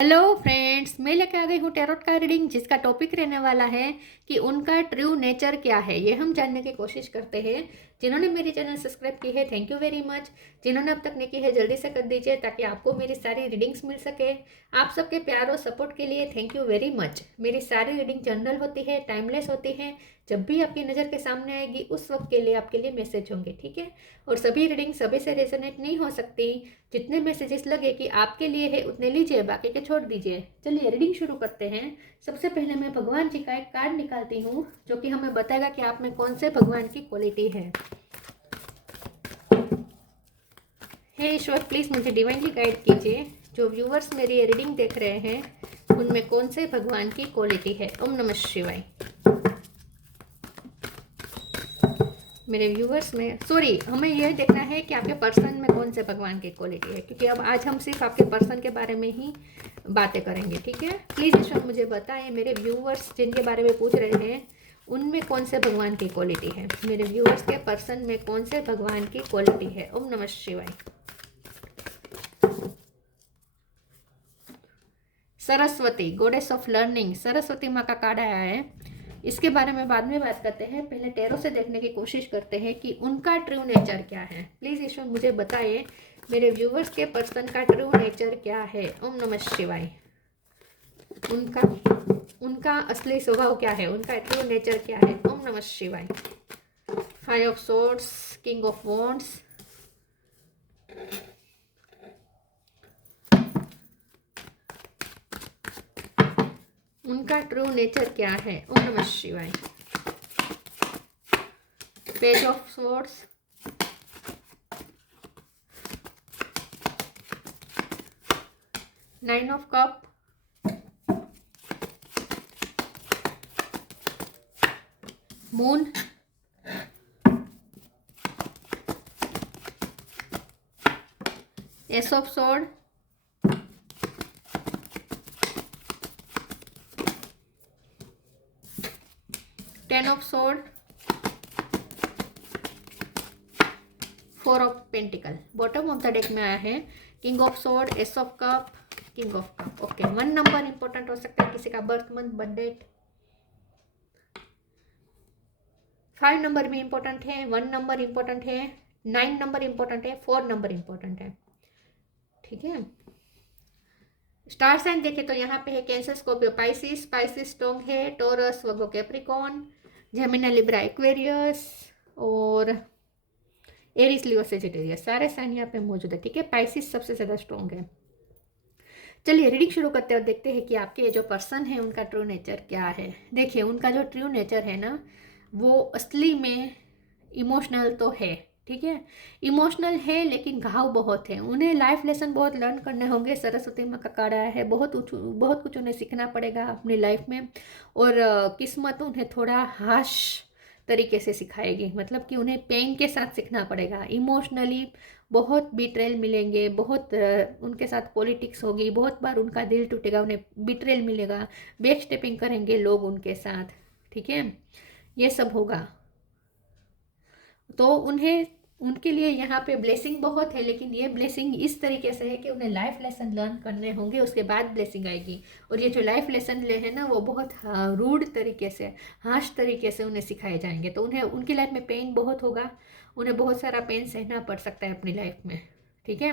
Hello friends, मैं लेके आ गई हूँ टैरोट का रीडिंग जिसका टॉपिक रहने वाला है कि उनका ट्रू नेचर क्या है। ये हम जानने की कोशिश करते हैं। जिन्होंने मेरी चैनल सब्सक्राइब की है, थैंक यू वेरी मच। जिन्होंने अब तक नहीं की है, जल्दी से कर दीजिए ताकि आपको मेरी सारी रीडिंग्स मिल सके। आप सबके प्यार और सपोर्ट के लिए थैंक यू वेरी मच। मेरी सारी रीडिंग जनरल होती है, टाइमलेस होती है। जब भी आपकी नज़र के सामने आएगी उस वक्त के लिए आपके लिए मैसेज होंगे, ठीक है। और सभी रीडिंग सभी से रेजोनेट नहीं हो सकती। जितने मैसेजेस लगे कि आपके लिए है उतने लीजिए, बाकी के छोड़ दीजिए। चलिए रीडिंग शुरू करते हैं। सबसे पहले मैं भगवान जी का एक कार्ड निकालती हूँ जो कि हमें बताएगा कि आप में कौन से भगवान की क्वालिटी है। हे ईश्वर, प्लीज़ मुझे डिवाइनली गाइड कीजिए। जो व्यूवर्स मेरी ये रीडिंग देख रहे हैं उनमें कौन से भगवान की क्वालिटी है। ओम नमः शिवाय। मेरे व्यूवर्स में हमें यह देखना है कि आपके पर्सन में कौन से भगवान की क्वालिटी है, क्योंकि अब आज हम सिर्फ आपके पर्सन के बारे में ही बातें करेंगे, ठीक है। प्लीज़ ईश्वर मुझे बताएं मेरे व्यूवर्स जिनके बारे में पूछ रहे हैं उनमें कौन से भगवान की क्वालिटी है। मेरे व्यूवर्स के पर्सन में कौन से भगवान की क्वालिटी है। ओम नमः शिवाय। Saraswati, goddess of learning, Saraswati माँ का कार्ड आया है। इसके बारे में बाद में बात करते हैं, पहले टैरो से देखने की कोशिश करते हैं कि उनका ट्रू नेचर क्या है। प्लीज़ ईश्वर मुझे बताइए मेरे व्यूवर्स के पर्सन का ट्रू नेचर क्या है। ओम नमः शिवाय। उनका उनका असली स्वभाव क्या है, उनका ट्रू नेचर क्या है। ओम नमः शिवाय। 5 of swords, king of wands, उनका ट्रू नेचर क्या है। ओम नमः शिवाय। Page of swords, nine of cup, moon, ace of sword, ten of sword, 4 of pentacle. Bottom of the deck में आया है king of sword, ace of cup, king of cup. Okay, 1 number important हो सकता है, किसी का birth month, birth date. 5 number भी important है, 1 नंबर इंपॉर्टेंट है, 9 नंबर इंपॉर्टेंट है, 4 नंबर इंपॉर्टेंट है, ठीक है। स्टार साइन देखे तो यहाँ पे है cancer, Scorpio, Pisces, Pisces strong है, टॉरस, वर्गो, कैप्रिकॉर्न, जेमिनी, लिब्रा, एक्वेरियस और एरिस, लियो, सेजिटेरियस। सारे साइन यहाँ पे मौजूद है, ठीक है। पाइसिस सबसे ज़्यादा स्ट्रॉन्ग है। चलिए रीडिंग शुरू करते हैं और देखते हैं कि आपके ये जो पर्सन है उनका ट्रू नेचर क्या है। देखिए उनका जो ट्रू नेचर है ना, वो असली में इमोशनल तो है, ठीक है। इमोशनल है लेकिन घाव बहुत है। उन्हें लाइफ लेसन बहुत लर्न करने होंगे। सरस्वती माँ का कार्ड आया है, बहुत कुछ उन्हें सीखना पड़ेगा अपनी लाइफ में। और किस्मत उन्हें थोड़ा हाश तरीके से सिखाएगी, मतलब कि उन्हें पेन के साथ सीखना पड़ेगा। इमोशनली बहुत बिट्रेल मिलेंगे, बहुत उनके साथ पॉलिटिक्स होगी, बहुत बार उनका दिल टूटेगा, उन्हें बिट्रेल मिलेगा, बैक स्टेपिंग करेंगे लोग उनके साथ, ठीक है। ये सब होगा तो उन्हें उनके लिए यहाँ पे ब्लेसिंग बहुत है, लेकिन ये ब्लेसिंग इस तरीके से है कि उन्हें लाइफ लेसन लर्न करने होंगे, उसके बाद ब्लेसिंग आएगी। और ये जो लाइफ लेसन ले है ना, वो बहुत रूड तरीके से, हार्श तरीके से उन्हें सिखाए जाएंगे। तो उन्हें उनकी लाइफ में पेन बहुत होगा, उन्हें बहुत सारा पेन सहना पड़ सकता है अपनी लाइफ में, ठीक है।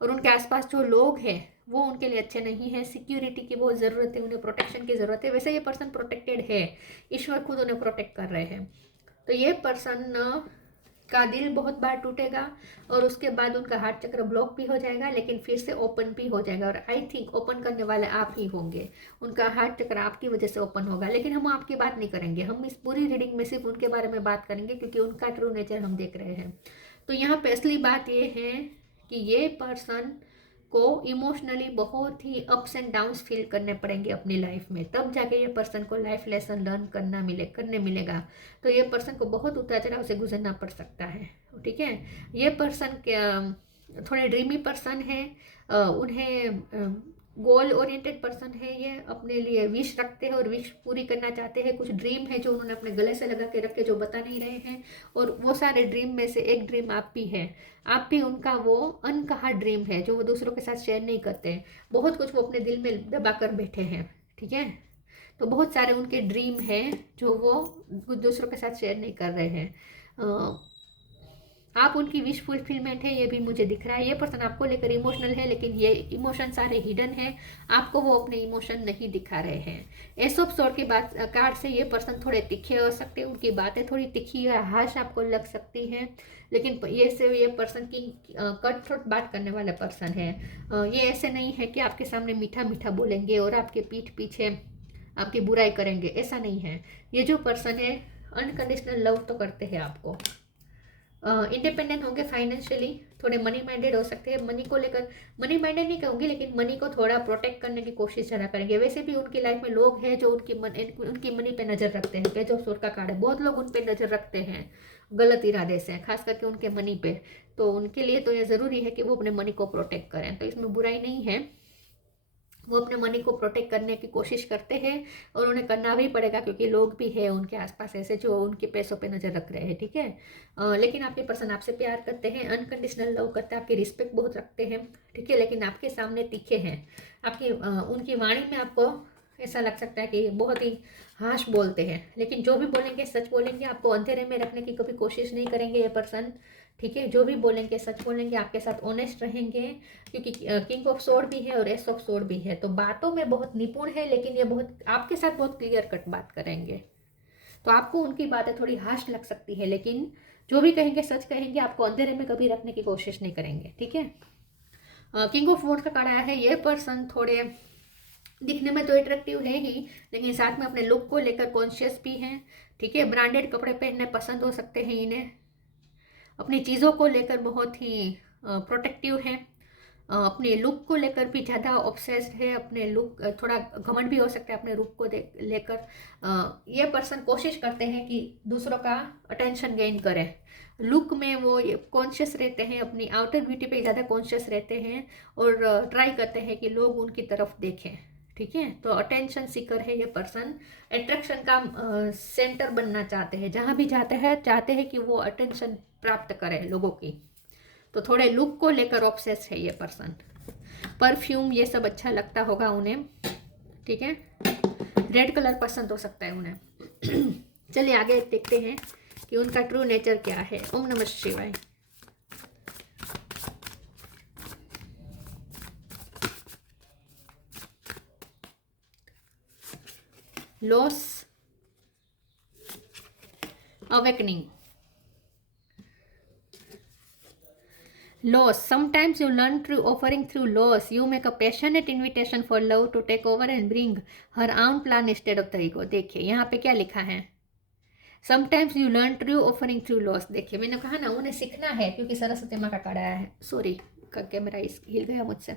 और उनके आसपास जो लोग हैं वो उनके लिए अच्छे नहीं है। सिक्योरिटी की बहुत ज़रूरत है, उन्हें प्रोटेक्शन की ज़रूरत है। वैसे ये पर्सन प्रोटेक्टेड है, ईश्वर खुद उन्हें प्रोटेक्ट कर रहे हैं। तो ये पर्सन का दिल बहुत बार टूटेगा और उसके बाद उनका हार्ट चक्र ब्लॉक भी हो जाएगा, लेकिन फिर से ओपन भी हो जाएगा। और आई थिंक ओपन करने वाले आप ही होंगे। उनका हार्ट चक्र आपकी वजह से ओपन होगा, लेकिन हम आपकी बात नहीं करेंगे। हम इस पूरी रीडिंग में सिर्फ उनके बारे में बात करेंगे क्योंकि उनका ट्रू नेचर हम देख रहे हैं। तो यहाँ पे असली बात ये है कि ये पर्सन को इमोशनली बहुत ही अप्स एंड डाउन्स फील करने पड़ेंगे अपनी लाइफ में, तब जाके ये पर्सन को लाइफ लेसन लर्न करने मिलेगा। तो ये पर्सन को बहुत उतार चढ़ाव से गुजरना पड़ सकता है, ठीक है। ये पर्सन थोड़े ड्रीमी पर्सन है। उन्हें गोल ओरिएंटेड पर्सन है ये, अपने लिए विश रखते हैं और विश पूरी करना चाहते हैं। कुछ ड्रीम है जो उन्होंने अपने गले से लगा के रखे, जो बता नहीं रहे हैं, और वो सारे ड्रीम में से एक ड्रीम आप भी है। आप भी उनका वो अनकहा ड्रीम है जो वो दूसरों के साथ शेयर नहीं करते। बहुत कुछ वो अपने दिल में दबा कर बैठे हैं, ठीक है। तो बहुत सारे उनके ड्रीम है जो वो दूसरों के साथ शेयर नहीं कर रहे हैं। आप उनकी विश फुलफिलमेंट है, ये भी मुझे दिख रहा है। ये पर्सन आपको लेकर इमोशनल है, लेकिन ये इमोशन सारे हिडन है, आपको वो अपने इमोशन नहीं दिखा रहे हैं। एस ऑफ सोर्ड की बात कार्ड से ये पर्सन थोड़े तीखे हो सकते हैं, उनकी बातें थोड़ी तीखी या हाश आपको लग सकती हैं, लेकिन ये पर्सन की कट थ्रोट बात करने वाला पर्सन है। ये ऐसे नहीं है कि आपके सामने मीठा मीठा बोलेंगे और आपके पीठ पीछे आपकी बुराई करेंगे, ऐसा नहीं है। ये जो पर्सन है अनकंडीशनल लव तो करते हैं आपको। इंडिपेंडेंट होंगे फाइनेंशियली, थोड़े मनी माइंडेड हो सकते हैं। मनी को लेकर मनी माइंडेड नहीं कहूँगी, लेकिन मनी को थोड़ा प्रोटेक्ट करने की कोशिश ज़्यादा करेंगे। वैसे भी उनकी लाइफ में लोग हैं जो उनकी मनी पे नज़र रखते हैं। पेज ऑफ सोर्ड का कार्ड है, बहुत लोग उन पे नज़र रखते हैं गलत इरादे से, खास करके उनके मनी पे। तो उनके लिए तो ये ज़रूरी है कि वो अपने मनी को प्रोटेक्ट करें, तो इसमें बुराई नहीं है। वो अपने मनी को प्रोटेक्ट करने की कोशिश करते हैं और उन्हें करना भी पड़ेगा, क्योंकि लोग भी हैं उनके आसपास ऐसे जो उनके पैसों पे नज़र रख रहे हैं, ठीक है। लेकिन आपके पर्सन आपसे प्यार करते हैं, अनकंडीशनल लव करते हैं, आपकी रिस्पेक्ट बहुत रखते हैं, ठीक है। लेकिन आपके सामने तीखे हैं। आपकी उनकी वाणी में आपको ऐसा लग सकता है कि बहुत ही हाश बोलते हैं, लेकिन जो भी बोलेंगे सच बोलेंगे, आपको अंधेरे में रखने की कभी कोशिश नहीं करेंगे ये पर्सन, ठीक है। जो भी बोलेंगे सच बोलेंगे, आपके साथ ऑनेस्ट रहेंगे, क्योंकि किंग ऑफ सोर्ड भी है और एस ऑफ सोर्ड भी है। तो बातों में बहुत निपुण है, लेकिन ये बहुत आपके साथ बहुत क्लियर कट बात करेंगे। तो आपको उनकी बातें थोड़ी हार्श लग सकती है, लेकिन जो भी कहेंगे सच कहेंगे, आपको अंधेरे में कभी रखने की कोशिश नहीं करेंगे, ठीक है। किंग ऑफ वॉन्ड्स का कार्ड आया है। ये पर्सन थोड़े दिखने में तो अट्रैक्टिव है ही, लेकिन साथ में अपने लुक को लेकर कॉन्शियस भी हैं, ठीक है। ब्रांडेड कपड़े पहनने पसंद हो सकते हैं इन्हें, अपनी चीज़ों को लेकर बहुत ही प्रोटेक्टिव है, अपने लुक को लेकर भी ज़्यादा ऑब्सेस्ड है। अपने लुक थोड़ा घमंड भी हो सकता है अपने लुक को लेकर। ये पर्सन कोशिश करते हैं कि दूसरों का अटेंशन गेन करें। लुक में वो कॉन्शियस रहते हैं, अपनी आउटर ब्यूटी पे ज़्यादा कॉन्शियस रहते हैं और ट्राई करते हैं कि लोग उनकी तरफ देखें, ठीक है। तो अटेंशन सीकर है ये पर्सन, अट्रैक्शन का सेंटर बनना चाहते हैं। जहाँ भी जाते हैं चाहते हैं कि वो अटेंशन प्राप्त करें लोगों की। तो थोड़े लुक को लेकर ऑब्सेस है ये पर्सन। परफ्यूम ये सब अच्छा लगता होगा उन्हें, ठीक है। रेड कलर पसंद हो सकता है उन्हें। चलिए आगे देखते हैं कि उनका ट्रू नेचर क्या है। ओम नमः शिवाय। Loss, awakening, loss. Sometimes you learn through offering through loss. You make a passionate invitation for love to take over and bring her own plan instead of the ego. देखिए यहाँ पे क्या लिखा है, sometimes you learn through offering through loss. देखिए मैंने कहा ना उन्हें सीखना है, क्योंकि सरस्वती माँ का कार्ड आया है। सॉरी का कैमरा हिल गया मुझसे।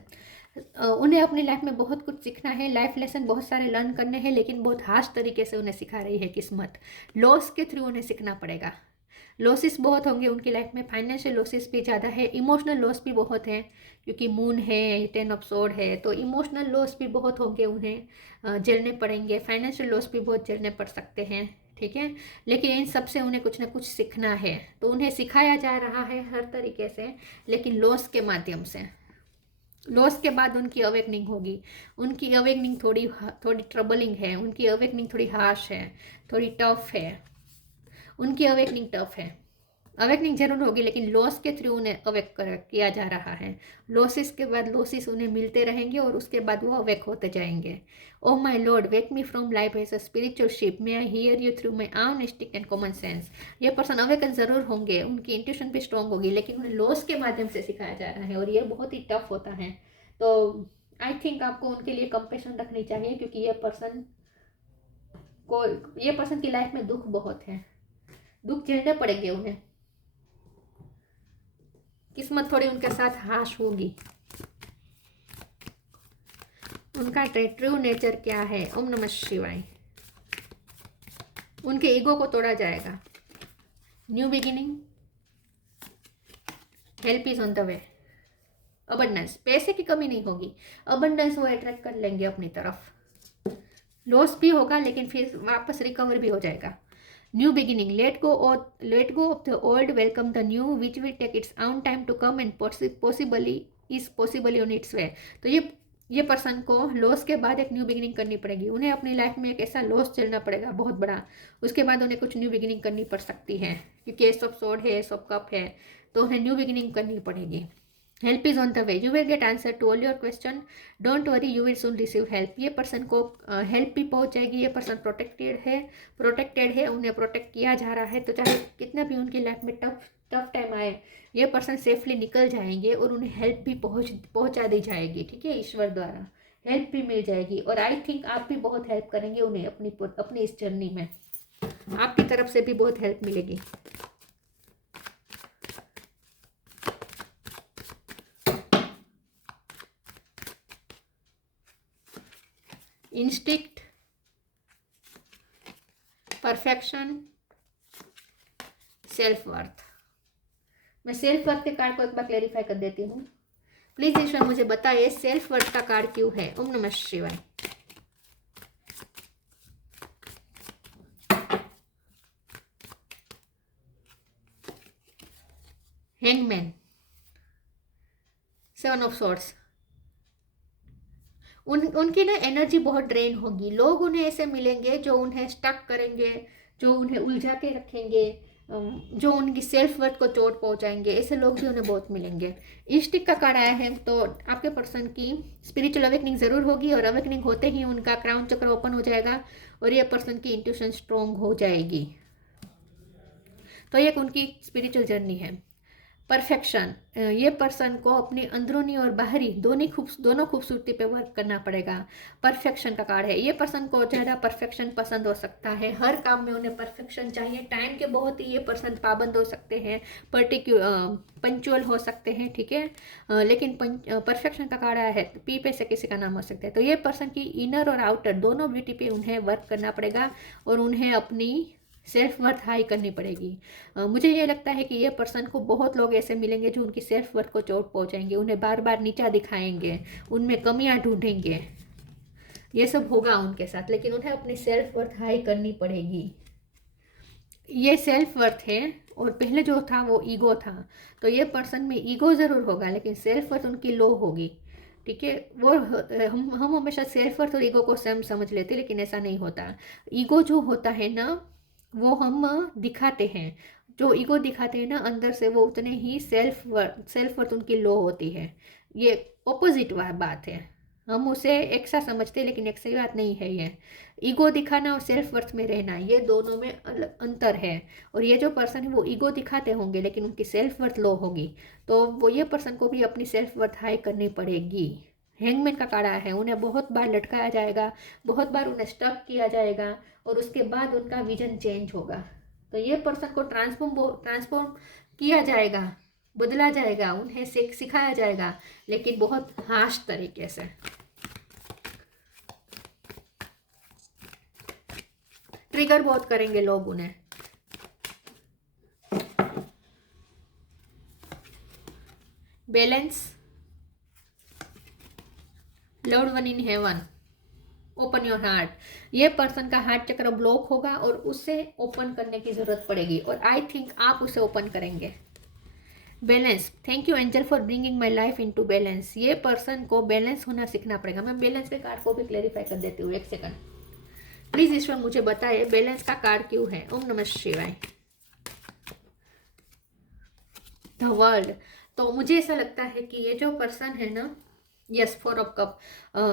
उन्हें अपनी लाइफ में बहुत कुछ सीखना है, लाइफ लेसन बहुत सारे लर्न करने हैं, लेकिन बहुत हार्श तरीके से उन्हें सिखा रही है किस्मत। लॉस के थ्रू उन्हें सीखना पड़ेगा। लॉसेस बहुत होंगे उनकी लाइफ में, फाइनेंशियल लॉसेस भी ज़्यादा है, इमोशनल लॉस भी बहुत है, क्योंकि मून है, 10 ऑफ सोर्ड है, तो इमोशनल लॉस भी बहुत होंगे उन्हें झेलने पड़ेंगे। फाइनेंशियल लॉस भी बहुत झेलने पड़ सकते हैं, ठीक है। लेकिन इन सब से उन्हें कुछ ना कुछ सीखना है, तो उन्हें सिखाया जा रहा है हर तरीके से, लेकिन लॉस के माध्यम से। लॉस के बाद उनकी अवेकनिंग होगी। उनकी अवेकनिंग थोड़ी ट्रबलिंग है, उनकी अवेकनिंग थोड़ी हार्श है, थोड़ी टफ है। उनकी अवेकनिंग टफ है, अवेकनिंग जरूर होगी, लेकिन लॉस के थ्रू उन्हें अवेक किया जा रहा है। लॉसेस के बाद लॉसेस उन्हें मिलते रहेंगे और उसके बाद वो अवेक होते जाएंगे। Oh my lord, wake me from life as a spiritual ship, may I hear you through my own instinct and common sense. ये पर्सन अवेकन जरूर होंगे, उनकी इंट्यूशन भी स्ट्रॉन्ग होगी, लेकिन उन्हें लॉस के माध्यम से सिखाया जा रहा है और ये बहुत ही टफ होता है। तो आई थिंक आपको उनके लिए कंपेशन रखनी चाहिए, क्योंकि ये पर्सन की लाइफ में दुख बहुत है, दुख झेलने पड़ेंगे उन्हें, किस्मत थोड़ी उनके साथ हाश होगी। उनका ट्रू नेचर क्या है। ओम नमः शिवाय। उनके ईगो को तोड़ा जाएगा। New beginning, help is on the way. Abundance, पैसे की कमी नहीं होगी, अबंडेंस वो अट्रैक्ट कर लेंगे अपनी तरफ। लॉस भी होगा लेकिन फिर वापस रिकवर भी हो जाएगा। New beginning, let go of the old, welcome the new which will take its own time to come and possibly on its way. तो ये पर्सन को लॉस के बाद एक न्यू बिगिनिंग करनी पड़ेगी। उन्हें अपनी लाइफ में एक ऐसा लॉस झेलना पड़ेगा बहुत बड़ा, उसके बाद उन्हें कुछ न्यू बिगिनिंग करनी पड़ सकती है, क्योंकि एस ऑफ सोर्ड है, एस ऑफ कप है, तो उन्हें न्यू बिगिनिंग करनी पड़ेगी। Help is on the way, you will get answer to all your question, don't worry, you will soon receive help. ये पर्सन को हेल्प भी पहुंच जाएगी। ये पर्सन प्रोटेक्टेड है, उन्हें प्रोटेक्ट किया जा रहा है। तो चाहे कितना भी उनकी लाइफ में टफ टाइम आए, ये पर्सन सेफली निकल जाएंगे और उन्हें हेल्प भी पहुंचा दी जाएगी। ठीक है, ईश्वर द्वारा हेल्प भी मिल जाएगी। और आई थिंक आप भी बहुत हेल्प करेंगे उन्हें अपनी इस जर्नी में, आपकी तरफ से भी बहुत हेल्प मिलेगी। Instinct, perfection, self worth. मैं सेल्फ वर्थ के कार्ड को एक बार क्लेरिफाई कर देती हूँ। प्लीज ईश्वर मुझे बताइए सेल्फ वर्थ का कार्ड क्यों है। ओम नमः शिवाय। Hangman, seven of swords. उनकी ना एनर्जी बहुत ड्रेन होगी। लोग उन्हें ऐसे मिलेंगे जो उन्हें स्टक करेंगे, जो उन्हें उलझा के रखेंगे, जो उनकी सेल्फ वर्थ को चोट पहुंचाएंगे। ऐसे लोग भी उन्हें बहुत मिलेंगे। इंस्टिक का कार्ड आया है, तो आपके पर्सन की स्पिरिचुअल अवेकनिंग जरूर होगी, और अवेकनिंग होते ही उनका क्राउन चक्र ओपन हो जाएगा और ये पर्सन की इंट्यूशन स्ट्रोंग हो जाएगी। तो ये उनकी स्पिरिचुअल जर्नी है। परफेक्शन, ये पर्सन को अपनी अंदरूनी और बाहरी दोनों खूबसूरती पे वर्क करना पड़ेगा। परफेक्शन का कार्ड है। ये पर्सन को ज़्यादा परफेक्शन पसंद हो सकता है, हर काम में उन्हें परफेक्शन चाहिए। टाइम के बहुत ही ये पर्सन पाबंद हो सकते हैं, पंचुअल हो सकते हैं। ठीक है, लेकिन परफेक्शन का कार्ड आया है, पी पे से किसी का नाम हो सकता है। तो ये पर्सन की इनर और आउटर दोनों ब्यूटी पे उन्हें वर्क करना पड़ेगा और उन्हें अपनी सेल्फ वर्थ हाई करनी पड़ेगी। मुझे ये लगता है कि ये पर्सन को बहुत लोग ऐसे मिलेंगे जो उनकी सेल्फ वर्थ को चोट पहुंचाएंगे, उन्हें बार बार नीचा दिखाएंगे, उनमें कमियां ढूंढेंगे। ये सब होगा उनके साथ, लेकिन उन्हें अपनी सेल्फ वर्थ हाई करनी पड़ेगी। ये सेल्फ वर्थ है, और पहले जो था वो ईगो था। तो ये पर्सन में ईगो ज़रूर होगा लेकिन सेल्फ वर्थ उनकी लो होगी। ठीक है, वो हम हमेशा सेल्फ वर्थ और ईगो को सेम समझ लेते, लेकिन ऐसा नहीं होता। ईगो जो होता है ना, वो हम दिखाते हैं, जो ईगो दिखाते हैं ना अंदर से, वो उतने ही सेल्फ वर्थ उनकी लो होती है। ये ऑपोजिट बात है, हम उसे एक सा समझते हैं लेकिन एक सही बात नहीं है। ये ईगो दिखाना और सेल्फ वर्थ में रहना, ये दोनों में अंतर है। और ये जो पर्सन है वो ईगो दिखाते होंगे लेकिन उनकी सेल्फ वर्थ लो होगी, तो वो ये पर्सन को भी अपनी सेल्फ वर्थ हाई करनी पड़ेगी। हैंगमैन का कार्ड है, उन्हें बहुत बार लटकाया जाएगा, बहुत बार उन्हें स्टक किया जाएगा, और उसके बाद उनका विजन चेंज होगा। तो ये पर्सन को ट्रांसफॉर्म किया जाएगा, बदला जाएगा, उन्हें सिखाया जाएगा, लेकिन बहुत हार्श तरीके से। ट्रिगर बहुत करेंगे लोग उन्हें। Balance, loved one in heaven, open your heart. ये पर्सन का हार्ट चक्र ब्लॉक होगा और उसे ओपन करने की जरूरत पड़ेगी, और आई थिंक आप उसे ओपन करेंगे। Balance, thank you angel for bringing my life into balance. ये पर्सन को बैलेंस होना सीखना पड़ेगा। मैं बैलेंस के कार्ड को भी क्लेरिफाई कर देती हूँ, एक सेकंड प्लीज। ईश्वर मुझे बताइए बैलेंस का कार्ड क्यों है। ओम नमः शिवाय। The world. तो मुझे ऐसा लगता है कि ये जो पर्सन है ना, यस, 4 ऑफ कप,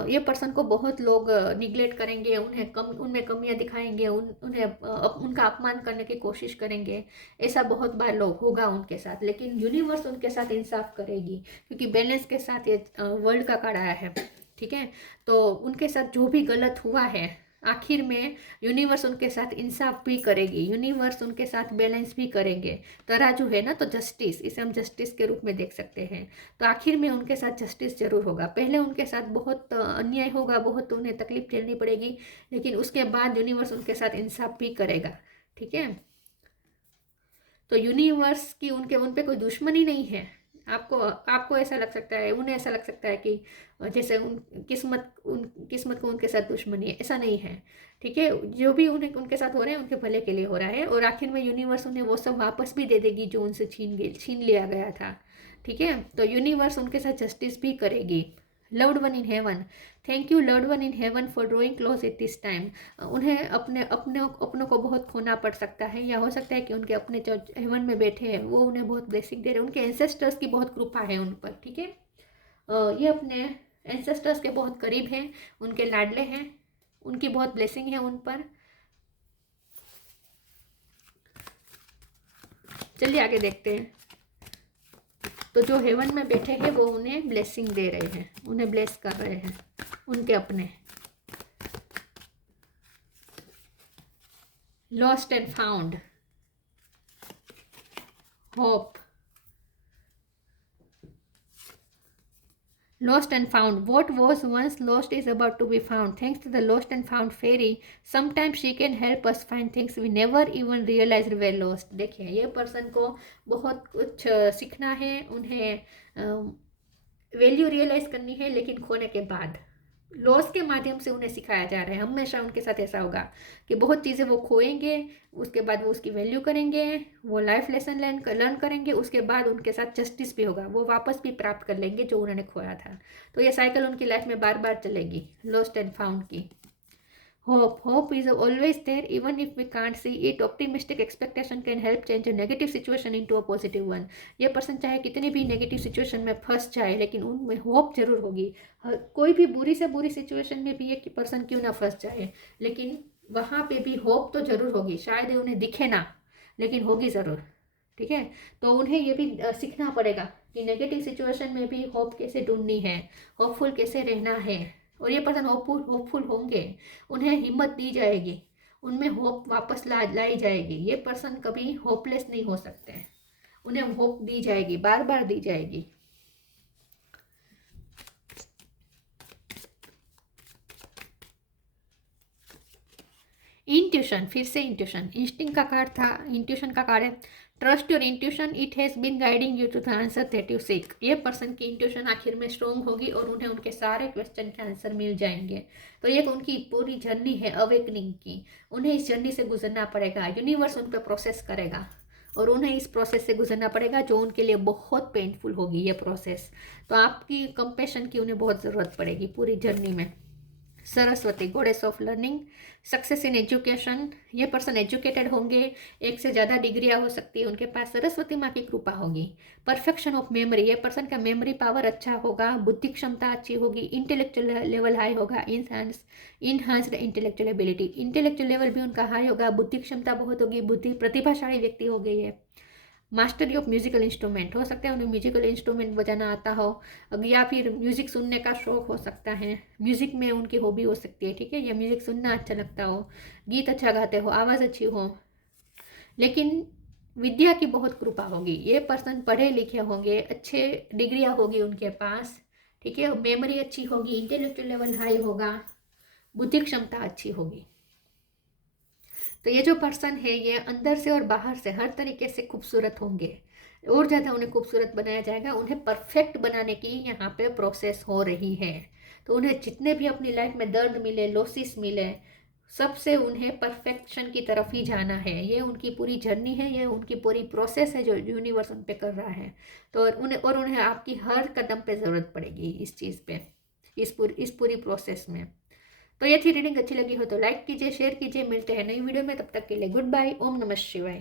ये पर्सन को बहुत लोग निगलेक्ट करेंगे, उनमें कमियां दिखाएंगे, उनका अपमान करने की कोशिश करेंगे। ऐसा बहुत बार लोग होगा उनके साथ, लेकिन यूनिवर्स उनके साथ इंसाफ करेगी, क्योंकि बैलेंस के साथ ये वर्ल्ड का कार्ड आया है। ठीक है, तो उनके साथ जो भी गलत हुआ है, आखिर में यूनिवर्स उनके साथ इंसाफ भी करेगी, यूनिवर्स उनके साथ बैलेंस भी करेंगे। तराजू है ना, तो जस्टिस, इसे हम जस्टिस के रूप में देख सकते हैं। तो आखिर में उनके साथ जस्टिस जरूर होगा। पहले उनके साथ बहुत अन्याय होगा, बहुत उन्हें तकलीफ झेलनी पड़ेगी, लेकिन उसके बाद यूनिवर्स उनके साथ इंसाफ भी करेगा। ठीक है, तो यूनिवर्स की उन पे कोई दुश्मनी नहीं है, आपको आपको ऐसा लग सकता है, उन्हें ऐसा लग सकता है कि जैसे किस्मत को उनके साथ दुश्मनी है। ऐसा नहीं है, ठीक है। जो भी उनके साथ हो रहा है उनके भले के लिए हो रहा है, और आखिर में यूनिवर्स उन्हें वो सब वापस भी दे देगी जो उनसे छीन लिया गया था, ठीक है। तो यूनिवर्स उनके साथ जस्टिस भी करेगी। Loved one in heaven, thank you loved one in heaven for drawing close at this time. उन्हें अपनों को बहुत खोना पड़ सकता है, या हो सकता है कि उनके अपने जो हेवन में बैठे हैं वो उन्हें बहुत ब्लेसिंग दे रहे हैं। उनके एंसेस्टर्स की बहुत कृपा है उन पर, ठीक है। ये अपने एंसेस्टर्स के बहुत करीब हैं, उनके लाडले हैं, उनकी बहुत ब्लेसिंग है उन पर। चलिए आगे देखते हैं। तो जो हेवन में बैठे हैं वो उन्हें ब्लेसिंग दे रहे हैं, उन्हें ब्लेस कर रहे हैं, उनके अपने। Lost and found, hope, lost and found. What was once lost is about to be found. Thanks to the lost and found fairy, sometimes she can help us find things we never even realized were lost. देखिए, ये person को बहुत कुछ सीखना है, उन्हें value realise करनी है, लेकिन खोने के बाद लॉस के माध्यम से उन्हें सिखाया जा रहा है। हमेशा उनके साथ ऐसा होगा कि बहुत चीज़ें वो खोएंगे, उसके बाद वो उसकी वैल्यू करेंगे, वो लाइफ लेसन लर्न करेंगे, उसके बाद उनके साथ जस्टिस भी होगा, वो वापस भी प्राप्त कर लेंगे जो उन्होंने खोया था। तो ये साइकिल उनकी लाइफ में बार बार चलेगी, लॉस्ट एंड फाउंड की। Hope is always there even if we can't see it. Optimistic expectation can help change a negative situation into a positive one. ये पर्सन चाहे कितनी भी नेगेटिव सिचुएशन में फंस जाए, लेकिन उनमें होप जरूर होगी। कोई भी बुरी से बुरी सिचुएशन में भी एक पर्सन क्यों ना फंस जाए, लेकिन वहाँ पे भी होप तो जरूर होगी। शायद उन्हें दिखे ना, लेकिन होगी ज़रूर, ठीक है। तो उन्हें ये भी सीखना पड़ेगा कि नेगेटिव सिचुएशन में भी होप कैसे ढूंढनी है, होपफुल कैसे रहना है। और ये पर्सन होपफुल होंगे, उन्हें हिम्मत दी जाएगी, उनमें होप वापस लाई जाएगी। ये पर्सन कभी होपलेस नहीं हो सकते, उन्हें होप दी जाएगी, बार बार दी जाएगी। इंट्यूशन, फिर से इंट्यूशन, इंस्टिंक्ट का कार्ड था, इंट्यूशन का कार्ड है। Trust your intuition, it has been guiding you to the answer that you seek. ये पर्सन की इंट्यूशन आखिर में स्ट्रॉन्ग होगी और उन्हें उनके सारे क्वेश्चन के आंसर मिल जाएंगे। तो ये उनकी पूरी जर्नी है अवेकनिंग की, उन्हें इस जर्नी से गुजरना पड़ेगा। यूनिवर्स उन पर प्रोसेस करेगा और उन्हें इस प्रोसेस से गुजरना पड़ेगा, जो उनके लिए बहुत पेनफुल होगी ये प्रोसेस। तो आपकी कंपैशन की उन्हें बहुत ज़रूरत पड़ेगी पूरी जर्नी में। Saraswati, goddess of learning, success in education, ये पर्सन एजुकेटेड होंगे, एक से ज़्यादा डिग्रियाँ हो सकती है उनके पास, सरस्वती माँ की कृपा होगी। परफेक्शन ऑफ मेमोरी, ये पर्सन का मेमोरी पावर अच्छा होगा, बुद्धि क्षमता अच्छी होगी, इंटेलेक्चुअल लेवल हाई होगा, enhanced intellectual ability, intellectual level भी उनका हाई होगा, बुद्धि क्षमता बहुत होगी, प्रतिभाशाली व्यक्ति हो गई है। मास्टरी ऑफ म्यूजिकल इंस्ट्रूमेंट, हो सकता है उन्हें म्यूजिकल इंस्ट्रूमेंट बजाना आता हो, या फिर म्यूज़िक सुनने का शौक हो सकता है, म्यूज़िक में उनकी हॉबी हो सकती है, ठीक है। या म्यूज़िक सुनना अच्छा लगता हो, गीत अच्छा गाते हो, आवाज़ अच्छी हो। लेकिन विद्या की बहुत कृपा होगी, ये पर्सन पढ़े लिखे होंगे, अच्छे डिग्रियाँ होगी उनके पास, ठीक है। मेमोरी अच्छी होगी, इंटेलेक्चुअल लेवल हाई होगा, बुद्धि क्षमता अच्छी होगी। तो ये जो पर्सन है ये अंदर से और बाहर से हर तरीके से खूबसूरत होंगे, और ज़्यादा उन्हें खूबसूरत बनाया जाएगा। उन्हें परफेक्ट बनाने की यहाँ पे प्रोसेस हो रही है। तो उन्हें जितने भी अपनी लाइफ में दर्द मिले, लॉसेस मिले, सबसे उन्हें परफेक्शन की तरफ ही जाना है। ये उनकी पूरी जर्नी है, ये उनकी पूरी प्रोसेस है जो यूनिवर्स उन पे कर रहा है। तो उन्हें आपकी हर कदम पे ज़रूरत पड़ेगी इस चीज़ पे, इस पूरी प्रोसेस में। तो ये थी रीडिंग, अच्छी लगी हो तो लाइक कीजिए, शेयर कीजिए। मिलते हैं नई वीडियो में, तब तक के लिए गुड बाय, ओम नमः शिवाय।